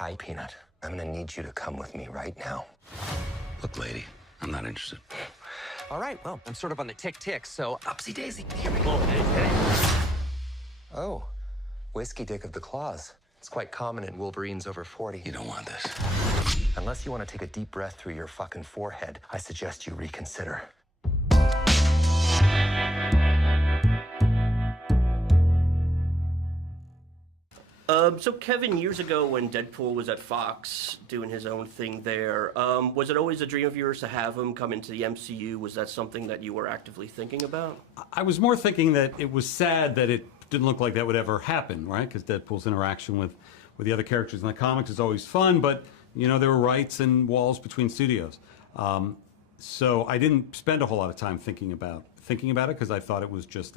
Hi, Peanut. I'm gonna need you to come with me right now. Look, lady, I'm not interested. All right, well, I'm sort of on the tick-tick, so upsy daisy. Here we Oh, go. hey. Oh, whiskey dick of the claws. It's quite common in Wolverines over 40. You don't want this. Unless you want to take a deep breath through your fucking forehead, I suggest you reconsider. So Kevin, years ago when Deadpool was at Fox doing his own thing there, was it always a dream of yours to have him come into the MCU? Was that something that you were actively thinking about? I was more thinking that it was sad that it didn't look like that would ever happen, right? Because Deadpool's interaction with the other characters in the comics is always fun, but, you know, there were rights and walls between studios. So I didn't spend a whole lot of time thinking about it because I thought it was just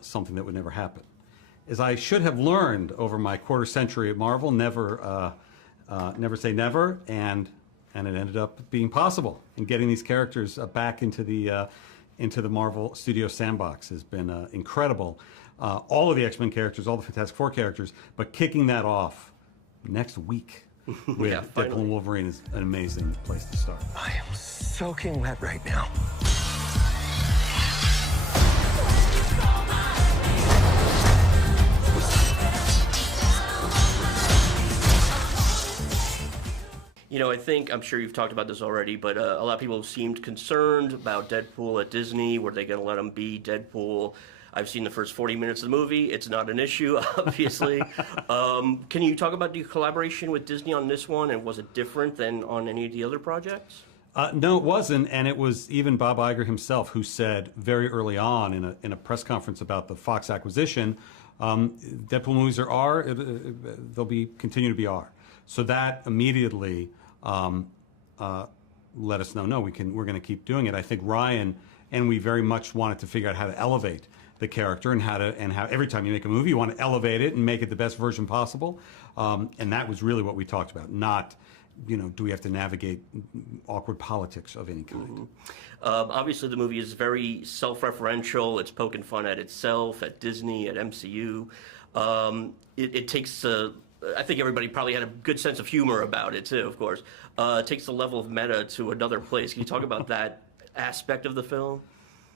something that would never happen. As I should have learned over my quarter century at Marvel, never say never, and it ended up being possible. And getting these characters back into the Marvel Studio sandbox has been incredible. All of the X-Men characters, all the Fantastic Four characters, but kicking that off next week with Yeah, Deadpool and Wolverine is an amazing place to start. I am soaking wet right now. You know, I'm sure you've talked about this already, but a lot of people seemed concerned about Deadpool at Disney. Were they going to let him be Deadpool? I've seen the first 40 minutes of the movie. It's not an issue, obviously. Can you talk about the collaboration with Disney on this one, and was it different than on any of the other projects? No, it wasn't, and it was even Bob Iger himself who said very early on in a press conference about the Fox acquisition, Deadpool movies they'll continue to be R. So that immediately let us know, no, we're going to keep doing it. I think Ryan and we very much wanted to figure out how to elevate the character and how every time you make a movie you want to elevate it and make it the best version possible. And that was really what we talked about. Not, you know, do we have to navigate awkward politics of any kind? Mm-hmm. Obviously, the movie is very self-referential. It's poking fun at itself, at Disney, at MCU. It takes I think everybody probably had a good sense of humor about it too, of course. It takes the level of meta to another place. Can you talk about that aspect of the film?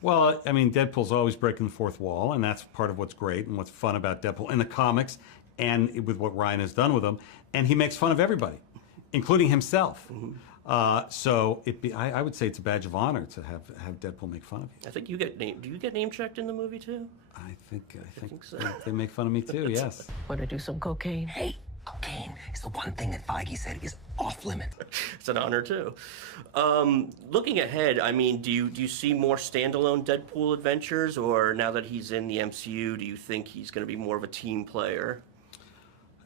Well, I mean, Deadpool's always breaking the fourth wall, and that's part of what's great and what's fun about Deadpool in the comics and with what Ryan has done with him. And he makes fun of everybody, including himself. Mm-hmm. So I would say it's a badge of honor to have Deadpool make fun of you. I think you get do you get name checked in the movie too? I think so. They make fun of me too. Yes. Want to do some cocaine? Hey, cocaine is the one thing that Feige said is off limit. It's an honor too. Looking ahead, I mean, do you see more standalone Deadpool adventures, or now that he's in the MCU, do you think he's going to be more of a team player?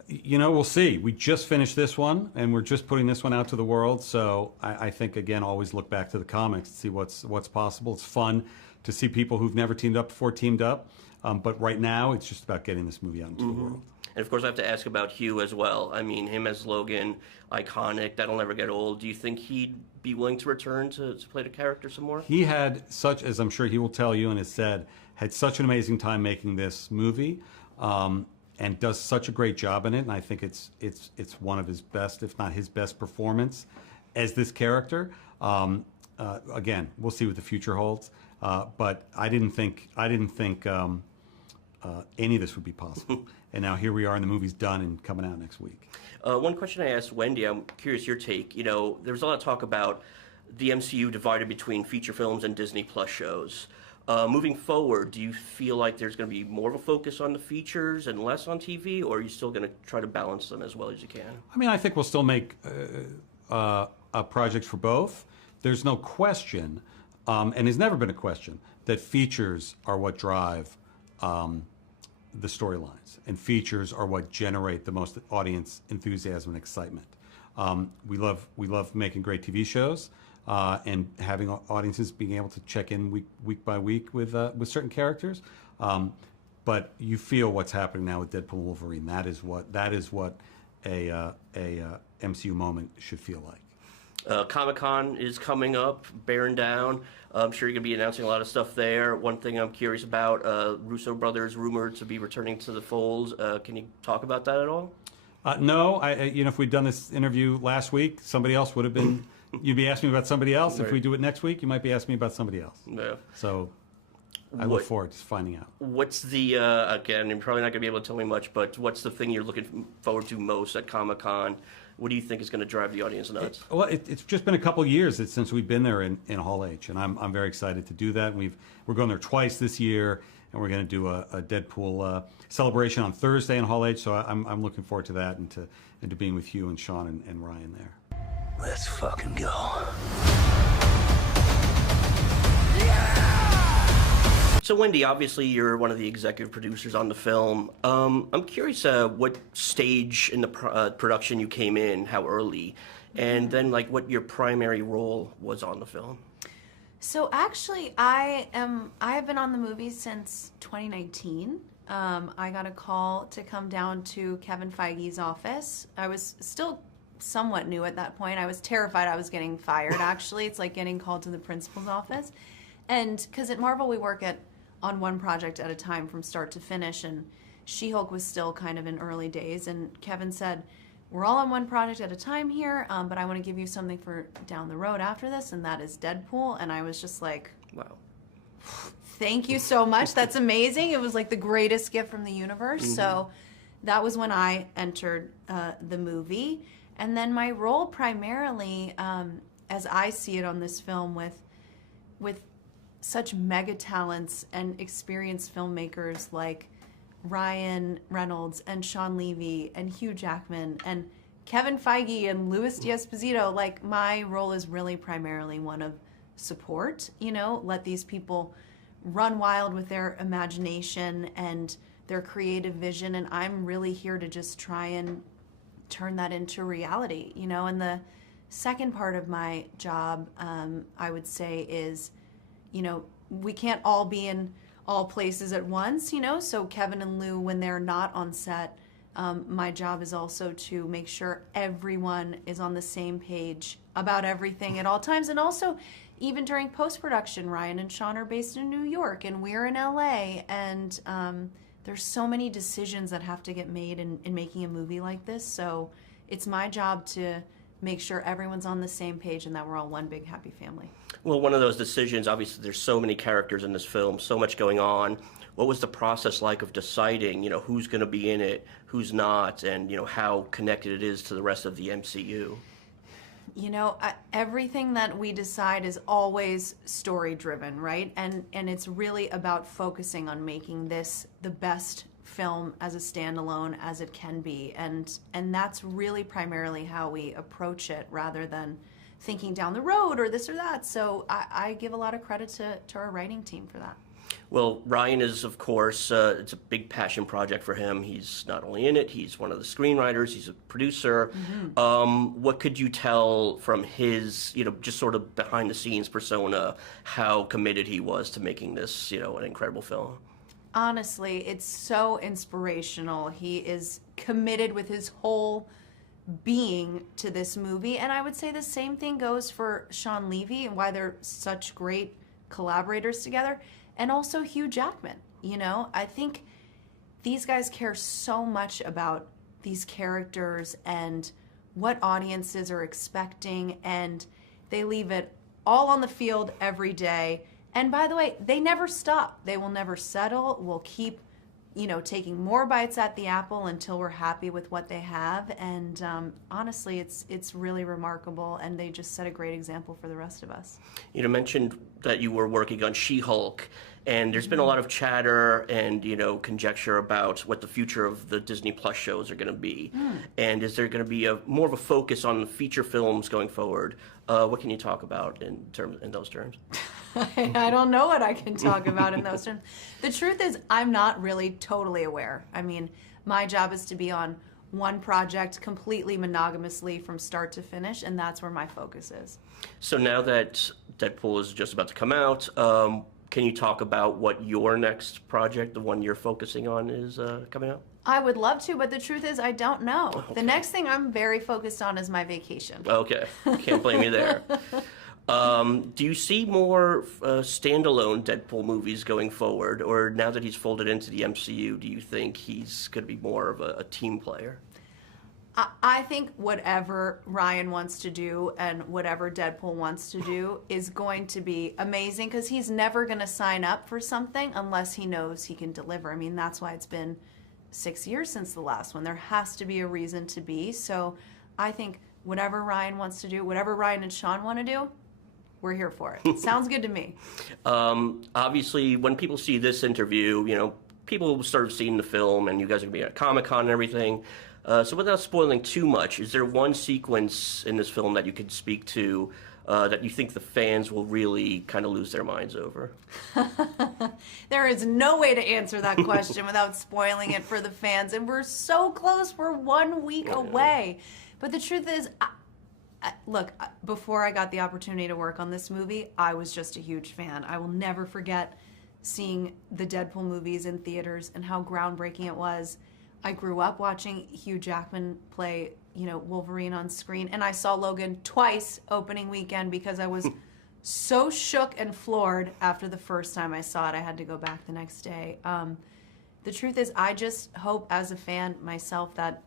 You know, we'll see. We just finished this one, and we're just putting this one out to the world. So I think, again, always look back to the comics to see what's possible. It's fun to see people who've never teamed up before teamed up. But right now, it's just about getting this movie out into the world. And, of course, I have to ask about Hugh as well. I mean, him as Logan, iconic. That'll never get old. Do you think he'd be willing to return to play the character some more? He had such, as I'm sure he will tell you and has said, had such an amazing time making this movie. And does such a great job in it, and I think it's one of his best, if not his best performance as this character. Again, we'll see what the future holds. But I didn't think any of this would be possible. And now here we are, and the movie's done and coming out next week. One question I asked Wendy, I'm curious your take. You know, there was a lot of talk about the MCU divided between feature films and Disney Plus shows. Moving forward, do you feel like there's going to be more of a focus on the features and less on TV, or are you still going to try to balance them as well as you can? I mean, I think we'll still make projects for both. There's no question, and there's never been a question, that features are what drive the storylines, and features are what generate the most audience enthusiasm and excitement. We love making great TV shows. And having audiences being able to check in week by week with certain characters, but you feel what's happening now with Deadpool and Wolverine. That is what a MCU moment should feel like. Comic-Con is coming up, bearing down. I'm sure you're going to be announcing a lot of stuff there. One thing I'm curious about, Russo brothers rumored to be returning to the fold. Can you talk about that at all? No, if we'd done this interview last week, somebody else would have been. You'd be asking me about somebody else. Right. If we do it next week, you might be asking me about somebody else. Yeah. So I look forward to finding out. What's the, again, you're probably not going to be able to tell me much, but what's the thing you're looking forward to most at Comic-Con? What do you think is going to drive the audience nuts? Well, it's just been a couple of years since we've been there in Hall H, and I'm very excited to do that. We're going there twice this year, and we're going to do a Deadpool celebration on Thursday in Hall H. So I'm looking forward to that and to being with you and Sean and Ryan there. Let's fucking go. So, Wendy, obviously you're one of the executive producers on the film. I'm curious what stage in the production you came in, how early, and then like what your primary role was on the film. So actually, I've been on the movie since 2019. I got a call to come down to Kevin Feige's office. I was still somewhat new at that point. I was terrified I was getting fired, actually. It's like getting called to the principal's office. And because at Marvel we work on one project at a time from start to finish, and She-Hulk was still kind of in early days, and Kevin said, we're all on one project at a time here, but I want to give you something for down the road after this, and that is Deadpool. And I was just like, Wow. Thank you so much. That's amazing. It was like the greatest gift from the universe. Mm-hmm. So that was when I entered the movie. And then my role primarily, as I see it on this film, with such mega talents and experienced filmmakers like Ryan Reynolds and Sean Levy and Hugh Jackman and Kevin Feige and Louis D'Esposito, like my role is really primarily one of support, let these people run wild with their imagination and their creative vision, and I'm really here to just try and turn that into reality, And the second part of my job, I would say, is, we can't all be in all places at once, So Kevin and Lou, when they're not on set, my job is also to make sure everyone is on the same page about everything at all times. And also, even during post-production, Ryan and Sean are based in New York, and we're in LA, and there's so many decisions that have to get made in making a movie like this. So it's my job to make sure everyone's on the same page and that we're all one big happy family. Well, one of those decisions, obviously there's so many characters in this film, so much going on. What was the process like of deciding, who's going to be in it, who's not, and, how connected it is to the rest of the MCU? Everything that we decide is always story-driven, right? And it's really about focusing on making this the best film as a standalone as it can be. And that's really primarily how we approach it, rather than thinking down the road or this or that. So I give a lot of credit to our writing team for that. Well, Ryan is, of course, it's a big passion project for him. He's not only in it, he's one of the screenwriters, he's a producer. Mm-hmm. What could you tell from his, just sort of behind-the-scenes persona, how committed he was to making this, an incredible film? Honestly, it's so inspirational. He is committed with his whole being to this movie. And I would say the same thing goes for Sean Levy and why they're such great collaborators together. And also Hugh Jackman, I think these guys care so much about these characters and what audiences are expecting, and they leave it all on the field every day. And by the way, they never stop. They will never settle. We'll keep, taking more bites at the apple until we're happy with what they have. And honestly, it's really remarkable, and they just set a great example for the rest of us. You mentioned that you were working on She-Hulk, and there's been a lot of chatter and, conjecture about what the future of the Disney Plus shows are going to be. And is there going to be more of a focus on the feature films going forward? What can you talk about in those terms? I don't know what I can talk about in those terms. The truth is, I'm not really totally aware. I mean, my job is to be on one project completely monogamously from start to finish, and that's where my focus is. So now that Deadpool is just about to come out, can you talk about what your next project, the one you're focusing on, is coming out? I would love to, but the truth is I don't know. Okay. The next thing I'm very focused on is my vacation. Okay, can't blame you there. Do you see more standalone Deadpool movies going forward, or now that he's folded into the MCU, do you think he's going to be more of a team player? I think whatever Ryan wants to do and whatever Deadpool wants to do is going to be amazing because he's never going to sign up for something unless he knows he can deliver. I mean, that's why it's been 6 years since the last one. There has to be a reason to be. So I think whatever Ryan wants to do, whatever Ryan and Sean want to do, we're here for it. Sounds good to me. Obviously, when people see this interview, people start seeing the film, and you guys are going to be at Comic-Con and everything. So without spoiling too much, is there one sequence in this film that you could speak to that you think the fans will really kind of lose their minds over? There is no way to answer that question without spoiling it for the fans. And we're so close. We're 1 week away. But the truth is, look, before I got the opportunity to work on this movie, I was just a huge fan. I will never forget seeing the Deadpool movies in theaters and how groundbreaking it was. I grew up watching Hugh Jackman play, Wolverine on screen, and I saw Logan twice opening weekend because I was so shook and floored after the first time I saw it. I had to go back the next day. The truth is, I just hope as a fan myself that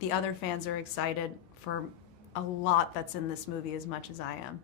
the other fans are excited for a lot that's in this movie as much as I am.